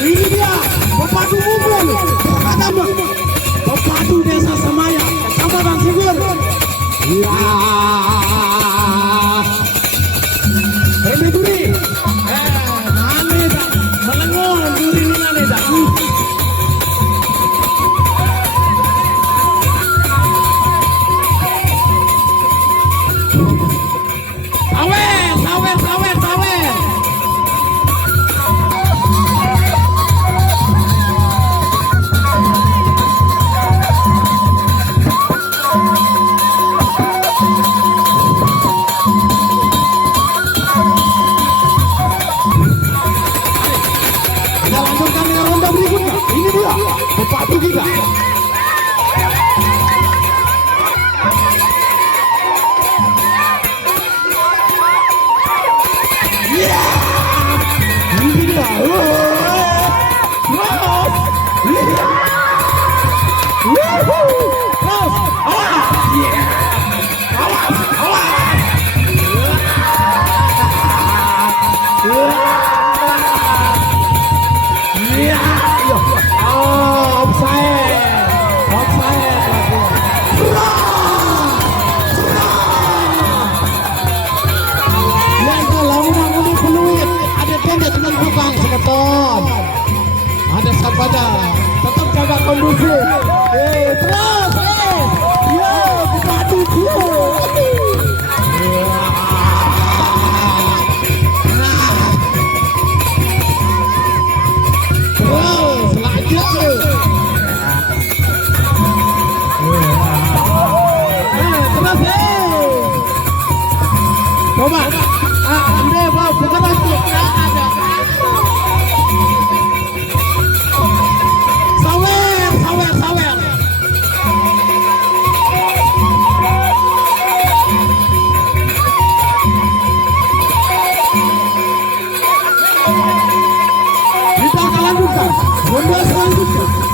Ini dia pepadu Mubun, Kadama, pepadu Desa Semaya, Kecamatan Sigur. Ya, ini duri. Nane dah, melengong duri ni nane dah. Sawer, sawer, sawer, sawer. Kita lanjutkan dengan ronde berikutnya. Ini dia pepadu kita. Ya, ini dia. Wow, iya. Woohoo, awas, awas, yeah, awas, awas. Iya, oh, offside lagi. Yang kalau menang peluit, ada pendek dengan bukang seketon. Ada sahaja, tetap jaga kondusif. Terus, yo, pepadu terus lanjut. Terus coba Andre mau bergerak ada sawer sawer sawer. Kita akan lanjutkan ronde selanjutnya.